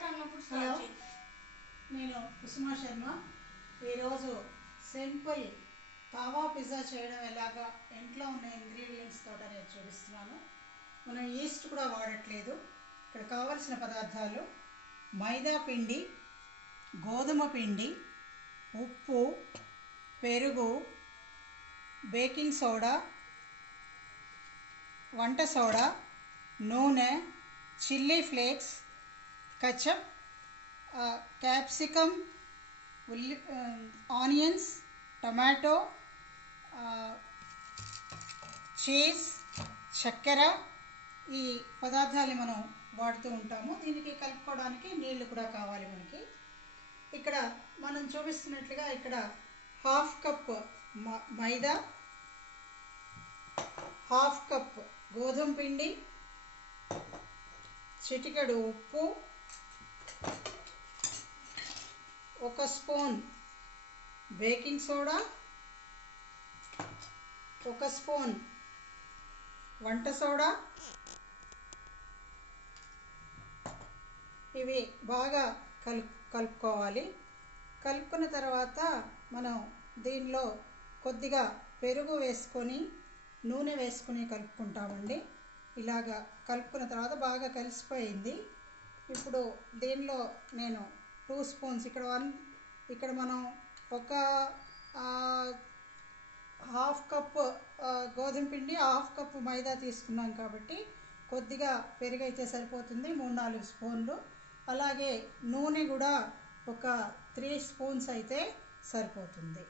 Hello, నేను కుసుమా శర్మ. ఈరోజు simple కావా పిజ్జా చేయడం ఎలాగా ఇంట్లో ఉన్న ఇంగ్రీడియంట్స్ తోట నేను చూపిస్తున్నాను. మనం ఈస్ట్ కూడా వాడట్లేదు. ఇక్కడ కావలసిన పదార్థాలు: మైదా పిండి, గోధుమ పిండి, ఉప్పు, పెరుగు, బేకింగ్ సోడా, వంట సోడా, నూనె, chilli flakes, ketchup, capsicum, onions, tomato, cheese, చక్కెర. ఈ పదార్థాలు మనం వాడుతూ ఉంటాము. దీనికి కలుపుకోవడానికి నీళ్లు కూడా కావాలి మనకి. ఇక్కడ మనం చూపిస్తున్నట్లుగా ఇక్కడ హాఫ్ కప్ మైదా, హాఫ్ కప్ గోధుమ పిండి, చిటికెడు ఉప్పు, 1 స్పూన్ బేకింగ్ సోడా, 1 స్పూన్ వంట సోడా. ఇవి బాగా కలుపుకోవాలి. కలుపుకున్న తర్వాత మనం దీనిలో కొద్దిగా పెరుగు వేసుకొని నూనె వేసుకొని కలుపుకుంటామండి. ఇలాగా కలుపుకున్న తర్వాత బాగా కలిసిపోయింది. ఇప్పుడు దీనిలో నేను 2 స్పూన్స్ ఇక్కడ మనం ఒక హాఫ్ కప్ గోధుమ పిండి, హాఫ్ కప్ మైదా తీసుకున్నాం కాబట్టి కొద్దిగా పెరుగు అయితే సరిపోతుంది. 3-4 స్పూన్లు. అలాగే నూనె కూడా ఒక 3 స్పూన్స్ అయితే సరిపోతుంది.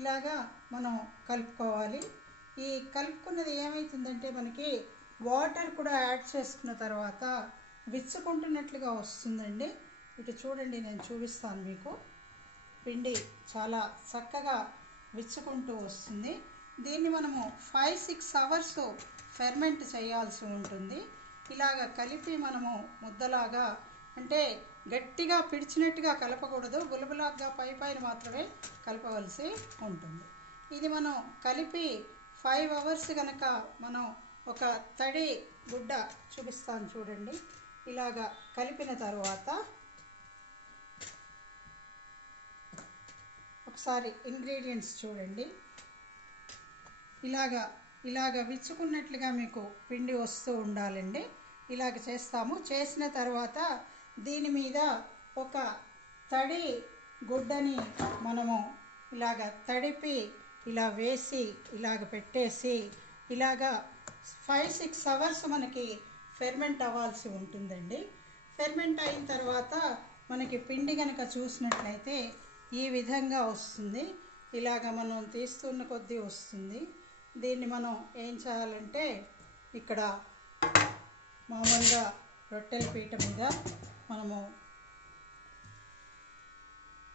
ఇలాగా మనం కలుపుకోవాలి. ఈ కలుపుకున్నది ఏమవుతుందంటే మనకి వాటర్ కూడా యాడ్ చేసుకున్న తర్వాత విచ్చుకుంటున్నట్లుగా వస్తుందండి. ఇటు చూడండి, నేను చూపిస్తాను మీకు. పిండి చాలా చక్కగా విచ్చుకుంటూ వస్తుంది. దీన్ని మనము 5-6 అవర్స్ ఫెర్మెంట్ చేయాల్సి ఉంటుంది. ఇలాగ కలిపి మనము ముద్దలాగా, అంటే గట్టిగా పిడిచినట్టుగా కలపకూడదు, గులబులాగా పైన మాత్రమే కలపవలసి ఉంటుంది. ఇది మనం కలిపి 5 అవర్స్ కనుక మనం ఒక తడి గుడ్డ చూపిస్తాను చూడండి. ఇలాగా కలిపిన తర్వాత ఒకసారి ఇంగ్రీడియంట్స్ చూడండి. ఇలాగా విచ్చుకున్నట్లుగా మీకు పిండి వస్తూ ఉండాలండి. ఇలాగ చేస్తాము. చేసిన తర్వాత దీని మీద ఒక తడి గుడ్డని మనము ఇలాగ తడిపి ఇలా వేసి ఇలాగ పెట్టేసి ఇలాగా 5-6 అవర్స్ మనకి ఫెర్మెంట్ అవ్వాల్సి ఉంటుందండి. ఫెర్మెంట్ అయిన తర్వాత మనకి పిండి కనుక చూసినట్లయితే ఈ విధంగా వస్తుంది. ఇలాగ మనం తీస్తున్న కొద్దీ వస్తుంది. దీన్ని మనం ఏం చేయాలంటే ఇక్కడ మామూలుగా రొట్టెల పీట మీద మనము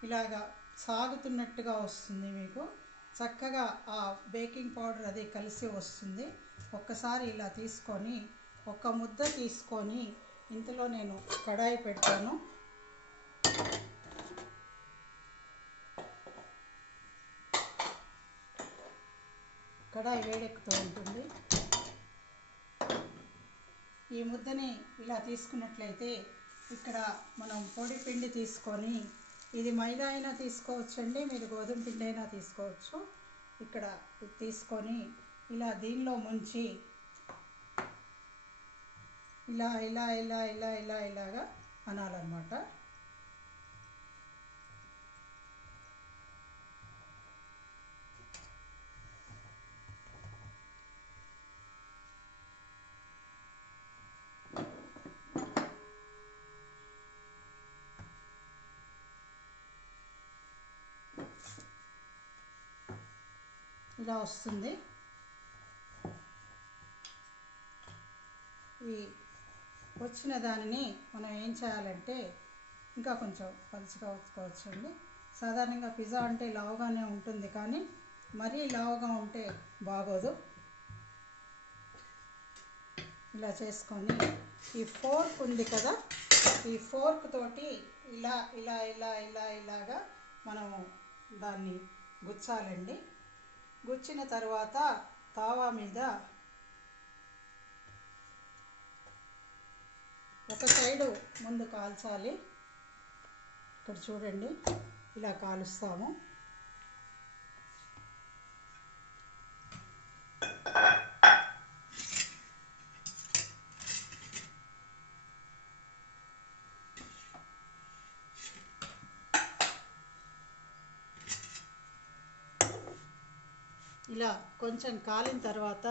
ఇలాగా సాగుతున్నట్టుగా వస్తుంది. మీకు చక్కగా ఆ బేకింగ్ పౌడర్ అది కలిసి వస్తుంది. ఒక్కసారి ఇలా తీసుకొని ఒక ముద్ద తీసుకొని ఇందులో నేను కడాయి పెడతాను. కడాయి వేడెక్కుతూ ఉంటుంది. ఈ ముద్దని ఇలా తీసుకున్నట్లయితే ఇక్కడ మనం పొడి పిండి తీసుకొని, ఇది మైదా అయినా తీసుకోవచ్చండి, మీరు గోధుమ పిండి అయినా తీసుకోవచ్చు. ఇక్కడ తీసుకొని ఇలా దీనిలో ముంచి ఇలాగా అనాలన్నమాట. ఇలా వస్తుంది. ఈ వచ్చిన దానిని మనం ఏం చేయాలంటే ఇంకా కొంచెం పలుచగా వచ్చుకోవచ్చండి. సాధారణంగా పిజ్జా అంటే లావుగానే ఉంటుంది, కానీ మరీ లావుగా ఉంటే బాగోదు. ఇలా చేసుకొని ఈ ఫోర్క్ ఉంది కదా, ఈ ఫోర్క్ తోటి ఇలాగా మనము దాన్ని గుచ్చాలండి. గుచ్చిన తర్వాత తావా మీద ఒక సైడు ముందు కాల్చాలి. ఇక్కడ చూడండి, ఇలా కాలుస్తాము. ఇలా కొంచెం కాలిన తర్వాత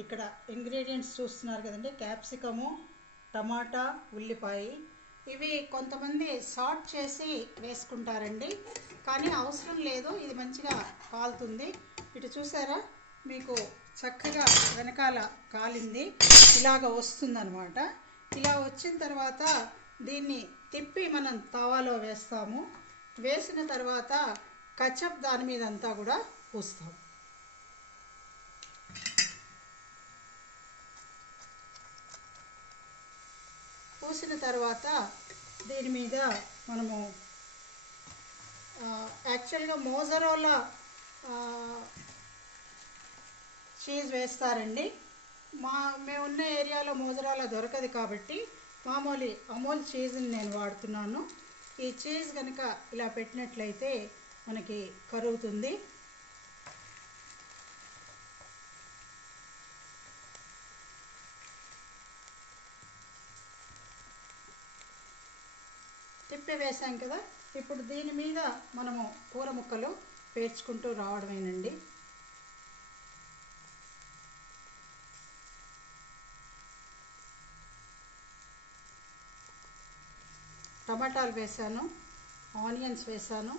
ఇక్కడ ఇంగ్రీడియంట్స్ చూస్తున్నారు కదండి, క్యాప్సికము, టమాటా, ఉల్లిపాయ. ఇవి కొంతమంది సాట్ చేసి వేసుకుంటారండి, కానీ అవసరం లేదు. ఇది మంచిగా కాలుతుంది. ఇటు చూసారా, మీకు చక్కగా వెనకాల కాలింది, ఇలాగ వస్తుందన్నమాట. ఇలా వచ్చిన తర్వాత దీన్ని తిప్పి మనం తవాలో వేస్తాము. వేసిన తర్వాత కచప్ దాని మీద అంతా కూడా పూస్తాం. పూసిన తర్వాత దీని మీద మనము యాక్చువల్గా మోజరోలా చీజ్ వేస్తారండి. మేమున్న ఏరియాలో మోజరోలా దొరకదు కాబట్టి మామూలు అమూల్ చీజ్ని నేను వాడుతున్నాను. ఈ చీజ్ కనుక ఇలా పెట్టినట్లయితే మనకి కరుగుతుంది. తిప్పి వేసాం కదా, ఇప్పుడు దీని మీద మనము కూర ముక్కలు పేర్చుకుంటూ రావడమేనండి. టమాటాలు వేసాను, ఆనియన్స్ వేసాను,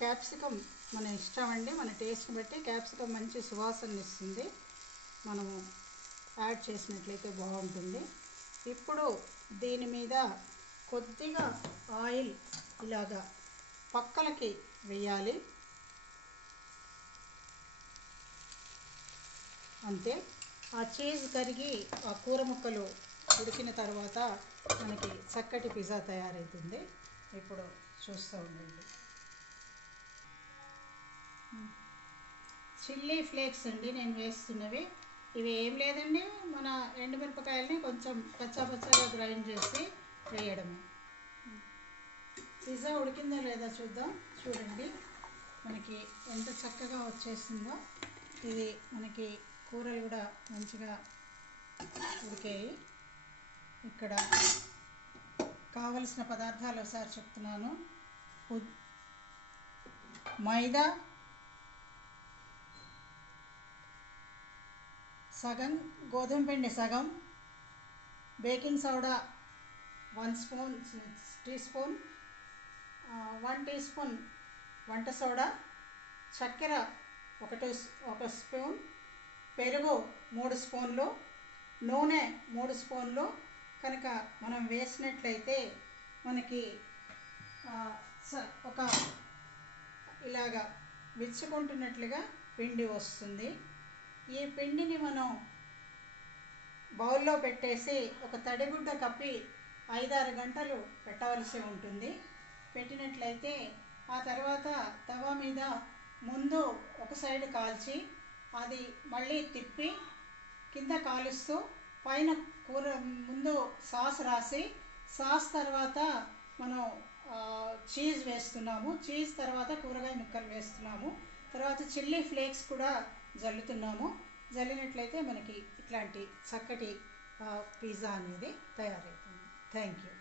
క్యాప్సికమ్ మన ఇష్టం అండి, మన టేస్ట్ని బట్టి. క్యాప్సికమ్ మంచి సువాసన ఇస్తుంది, మనము యాడ్ చేసినట్లయితే బాగుంటుంది. ఇప్పుడు దీని మీద కొద్దిగా ఆయిల్ ఇలాగా పక్కలకి వేయాలి, అంతే. ఆ చీజ్ కరిగి ఆ కూర ముక్కలు ఉడికిన తర్వాత మనకి చక్కటి పిజ్జా తయారవుతుంది. ఇప్పుడు చూస్తూ ఉండండి. చిల్లీ ఫ్లేక్స్ అండి నేను వేస్తున్నవి. ఇవి ఏం లేదండి, మన ఎండుమిరపకాయలని కొంచెం పచ్చాగా గ్రైండ్ చేసి వేయడమే. పిజ్జా ఉడికిందో లేదో చూద్దాం. చూడండి, మనకి ఎంత చక్కగా వచ్చేసిందో. ఇది మనకి కూరలు కూడా మంచిగా ఉడికాయి. ఇక్కడ కావలసిన పదార్థాలు ఒకసారి చెప్తున్నాను. మైదా సగం, గోధుమ పిండి సగం, baking soda 1 teaspoon, 1 teaspoon వంట సోడా, చక్కెర 1 స్పూన్, పెరుగు 3 స్పూన్లు, నూనె 3 స్పూన్లు కనుక మనం వేసినట్లయితే మనకి ఒక ఇలాగా విచ్చుకుంటున్నట్లుగా పిండి వస్తుంది. ఈ పిండిని మనం బౌల్లో పెట్టేసి ఒక తడిగుడ్డ కప్పి 5-6 గంటలు పెట్టవలసి ఉంటుంది. పెట్టినట్లయితే ఆ తర్వాత తవా మీద ముందు ఒక సైడ్ కాల్చి అది మళ్ళీ తిప్పి కింద కాలుస్తూ పైన కూర ముందు సాస్ రాసి, సాస్ తర్వాత మనం చీజ్ వేస్తున్నాము, చీజ్ తర్వాత కూరగాయ ముక్కలు వేస్తున్నాము, తర్వాత చిల్లీ ఫ్లేక్స్ కూడా జల్లుతున్నాము. జల్లినట్లయితే మనకి ఇట్లాంటి చక్కటి పిజ్జా అనేది తయారవుతుంది. Thank you.